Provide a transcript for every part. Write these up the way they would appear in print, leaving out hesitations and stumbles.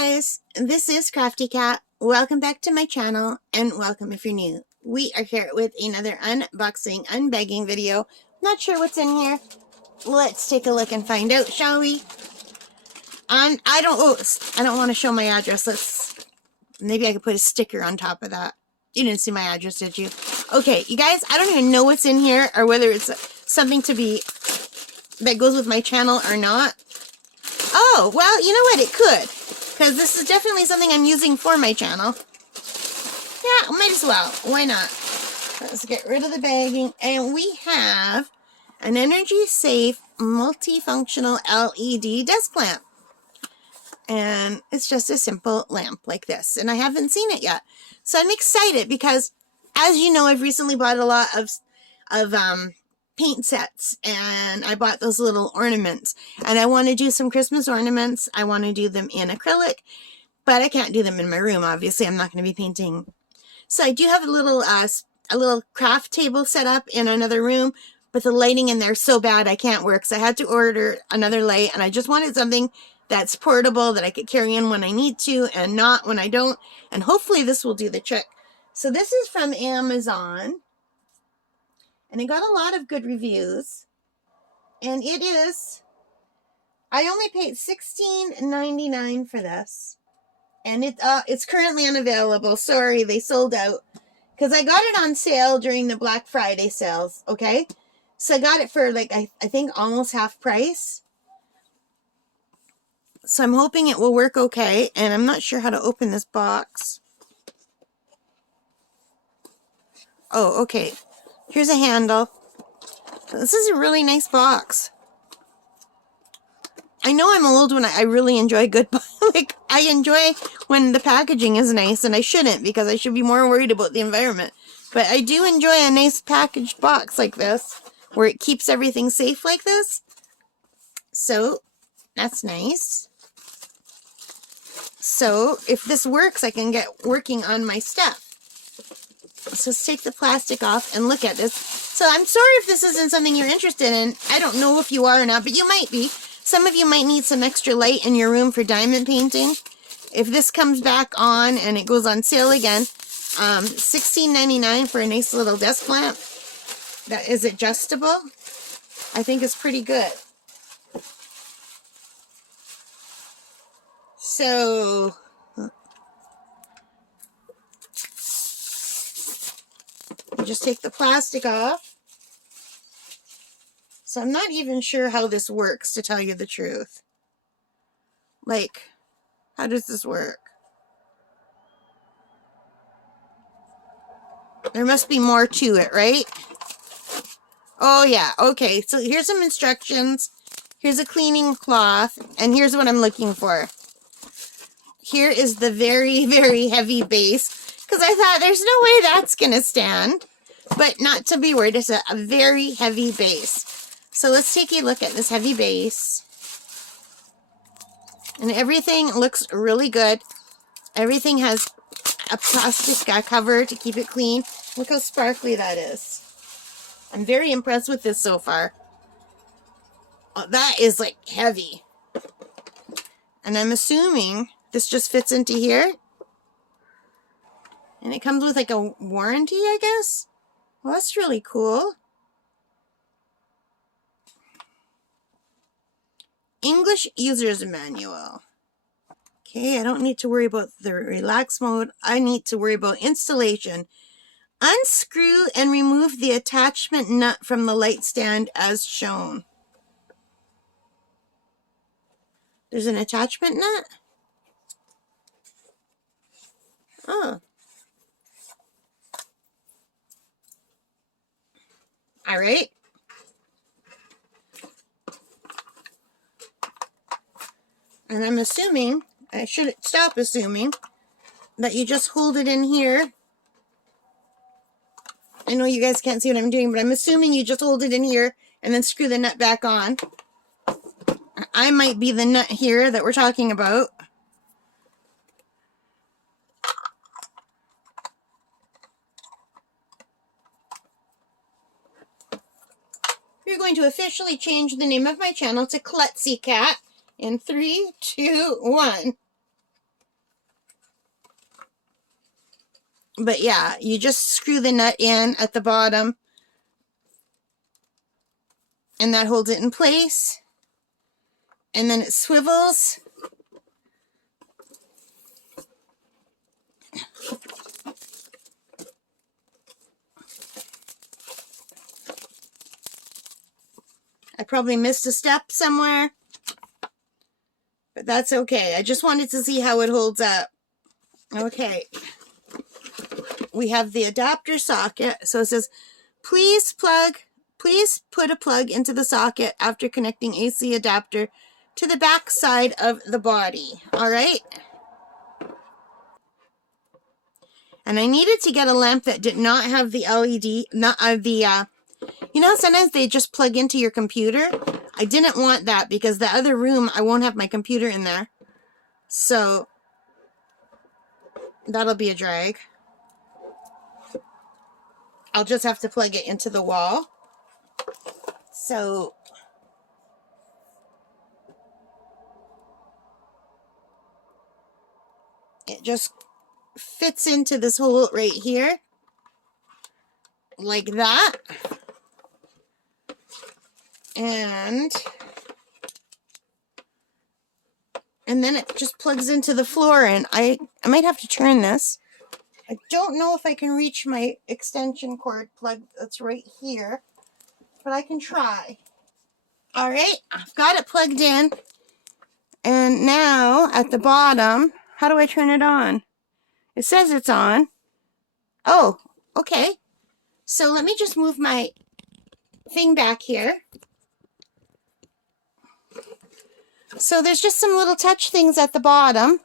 guys, this is Crafty Cat. Welcome back to my channel and welcome if you're new. We are here with another unboxing, unbagging video. Not sure what's in here. Let's take a look and find out, shall we? I don't want to show my address. Maybe I could put a sticker on top of that. You didn't see my address, did you? Okay, you guys, I don't even know what's in here or whether it's something that goes with my channel or not. Oh, well, you know what? It could. Because this is definitely something I'm using for my channel. Yeah, might as well. Why not? Let's get rid of the bagging. And we have an energy-safe, multifunctional LED desk lamp. And it's just a simple lamp like this. And I haven't seen it yet. So I'm excited because, as you know, I've recently bought a lot of paint sets, and I bought those little ornaments, and I want to do some Christmas ornaments. I want to do them in acrylic, but I can't do them in my room. Obviously, I'm not going to be painting. So I do have a little craft table set up in another room, but the lighting in there is so bad I can't work. So I had to order another light, and I just wanted something that's portable that I could carry in when I need to and not when I don't. And hopefully this will do the trick. So this is from Amazon. And it got a lot of good reviews. And it is, I only paid $16.99 for this. And it's currently unavailable. Sorry, they sold out. Because I got it on sale during the Black Friday sales, okay? So I got it for, like, I think almost half price. So I'm hoping it will work okay. And I'm not sure how to open this box. Oh, okay. Here's a handle. This is a really nice box. I know I'm old when I really enjoy good, like, I enjoy when the packaging is nice, and I shouldn't because I should be more worried about the environment. But I do enjoy a nice packaged box like this, where it keeps everything safe like this. So, that's nice. So, if this works, I can get working on my stuff. So let's take the plastic off and look at this. So I'm sorry if this isn't something you're interested in. I don't know if you are or not, but you might be. Some of you might need some extra light in your room for diamond painting. If this comes back on and it goes on sale again, $16.99 for a nice little desk lamp that is adjustable, I think is pretty good. So you just take the plastic off. So I'm not even sure how this works, to tell you the truth. Like, how does this work? There must be more to it, right? Oh yeah, okay. So here's some instructions. Here's a cleaning cloth, and here's what I'm looking for. Here is the very, very heavy base, because I thought there's no way that's going to stand. But not to be worried, it's a very heavy base. So let's take a look at this heavy base. And everything looks really good. Everything has a plastic cover to keep it clean. Look how sparkly that is. I'm very impressed with this so far. Oh, that is like heavy. And I'm assuming this just fits into here. And it comes with like a warranty, I guess. Well, that's really cool. English User's Manual. Okay, I don't need to worry about the relax mode. I need to worry about installation. Unscrew and remove the attachment nut from the light stand as shown. There's an attachment nut? Oh. All right. And I'm assuming, I should stop assuming, that you just hold it in here. I know you guys can't see what I'm doing, but I'm assuming you just hold it in here and then screw the nut back on. I might be the nut here that we're talking about. We're going to officially change the name of my channel to Klutzy Cat in 3, 2, 1. But yeah, you just screw the nut in at the bottom, and that holds it in place. And then it swivels. I probably missed a step somewhere, but that's okay. I just wanted to see how it holds up. Okay. We have the adapter socket. So it says, please put a plug into the socket after connecting AC adapter to the back side of the body. All right. And I needed to get a lamp that did not have the LED, you know, sometimes they just plug into your computer. I didn't want that because the other room, I won't have my computer in there. So that'll be a drag. I'll just have to plug it into the wall. So it just fits into this hole right here, like that. And then it just plugs into the floor, and I might have to turn this. I don't know if I can reach my extension cord plug that's right here, but I can try. All right, I've got it plugged in. And now at the bottom, how do I turn it on? It says it's on. Oh, okay. So let me just move my thing back here. So there's just some little touch things at the bottom.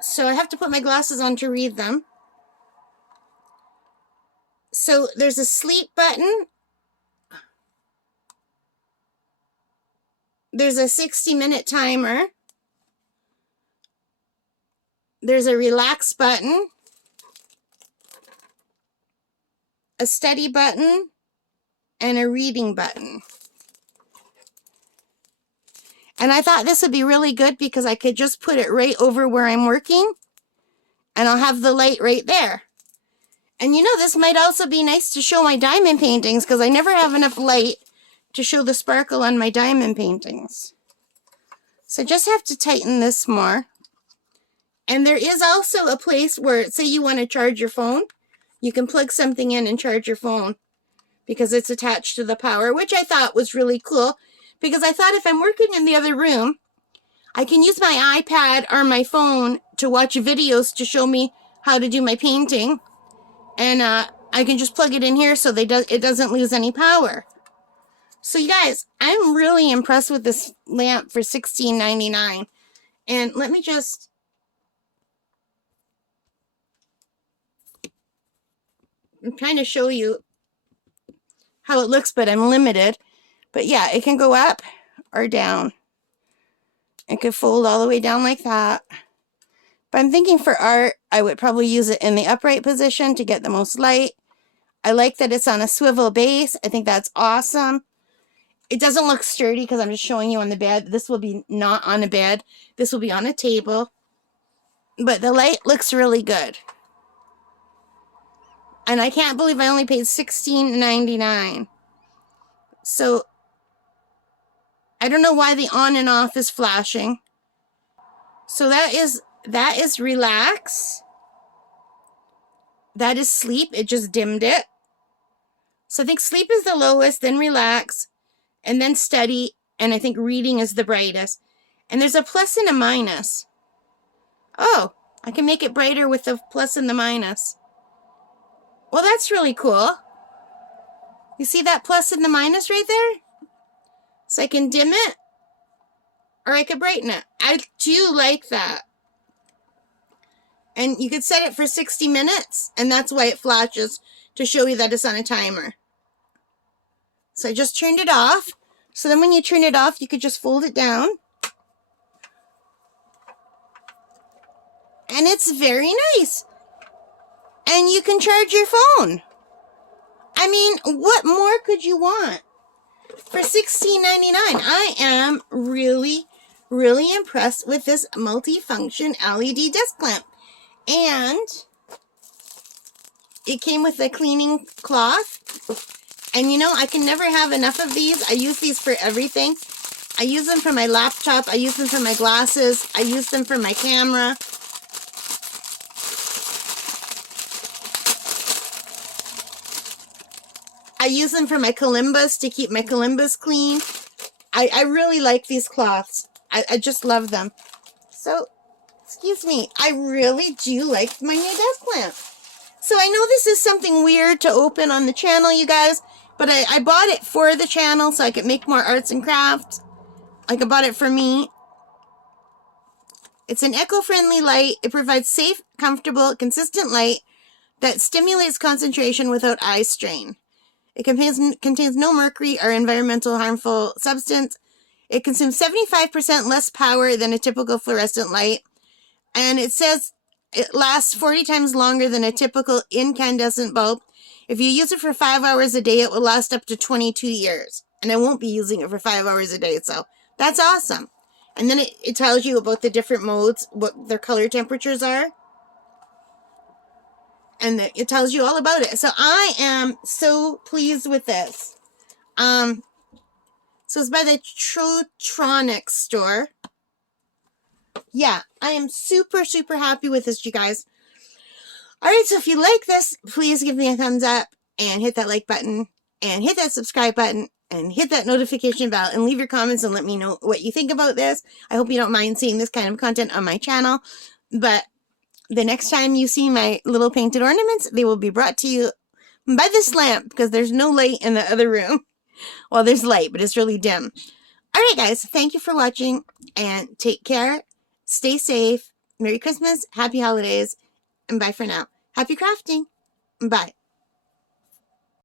So I have to put my glasses on to read them. So there's a sleep button. There's a 60-minute timer. There's a relax button. A study button. And a reading button. And I thought this would be really good because I could just put it right over where I'm working. And I'll have the light right there. And you know, this might also be nice to show my diamond paintings because I never have enough light to show the sparkle on my diamond paintings. So just have to tighten this more. And there is also a place where, say you want to charge your phone, you can plug something in and charge your phone because it's attached to the power, which I thought was really cool because I thought if I'm working in the other room, I can use my iPad or my phone to watch videos to show me how to do my painting. And I can just plug it in here so it doesn't lose any power. So you guys, I'm really impressed with this lamp for $16.99. And let me just... I'm trying to show you how it looks, but I'm limited. But yeah, it can go up or down. It could fold all the way down like that. But I'm thinking for art, I would probably use it in the upright position to get the most light. I like that it's on a swivel base. I think that's awesome. It doesn't look sturdy because I'm just showing you on the bed. This will be not on a bed. This will be on a table. But the light looks really good. And I can't believe I only paid $16.99. So, I don't know why the on and off is flashing. So that is relax. That is sleep. It just dimmed it. So I think sleep is the lowest, then relax, and then study, and I think reading is the brightest. And there's a plus and a minus. Oh, I can make it brighter with the plus and the minus. Well, that's really cool. You see that plus and the minus right there? So I can dim it, or I could brighten it. I do like that. And you could set it for 60 minutes, and that's why it flashes, to show you that it's on a timer. So I just turned it off. So then when you turn it off, you could just fold it down. And it's very nice. And you can charge your phone. I mean, what more could you want? For $16.99, I am really, really impressed with this multi-function LED desk lamp. And it came with a cleaning cloth. And you know, I can never have enough of these. I use these for everything. I use them for my laptop. I use them for my glasses. I use them for my camera. I use them for my colimbas to keep my colimbas clean. I really like these cloths. I just love them. So, excuse me, I really do like my new desk lamp. So I know this is something weird to open on the channel, you guys, but I bought it for the channel so I could make more arts and crafts. Like, I bought it for me. It's an eco-friendly light. It provides safe, comfortable, consistent light that stimulates concentration without eye strain. It contains no mercury or environmental harmful substance. It consumes 75% less power than a typical fluorescent light. And it says it lasts 40 times longer than a typical incandescent bulb. If you use it for 5 hours a day, it will last up to 22 years. And I won't be using it for 5 hours a day, so that's awesome. And then it tells you about the different modes, what their color temperatures are. And it tells you all about it. So I am so pleased with this. So it's by the Trotronics store. Yeah, I am super, super happy with this, you guys. Alright, so if you like this, please give me a thumbs up and hit that like button and hit that subscribe button and hit that notification bell and leave your comments and let me know what you think about this. I hope you don't mind seeing this kind of content on my channel. But the next time you see my little painted ornaments, they will be brought to you by this lamp because there's no light in the other room. Well, there's light, but it's really dim. Alright guys, thank you for watching and take care. Stay safe. Merry Christmas, Happy Holidays, and bye for now. Happy crafting. Bye.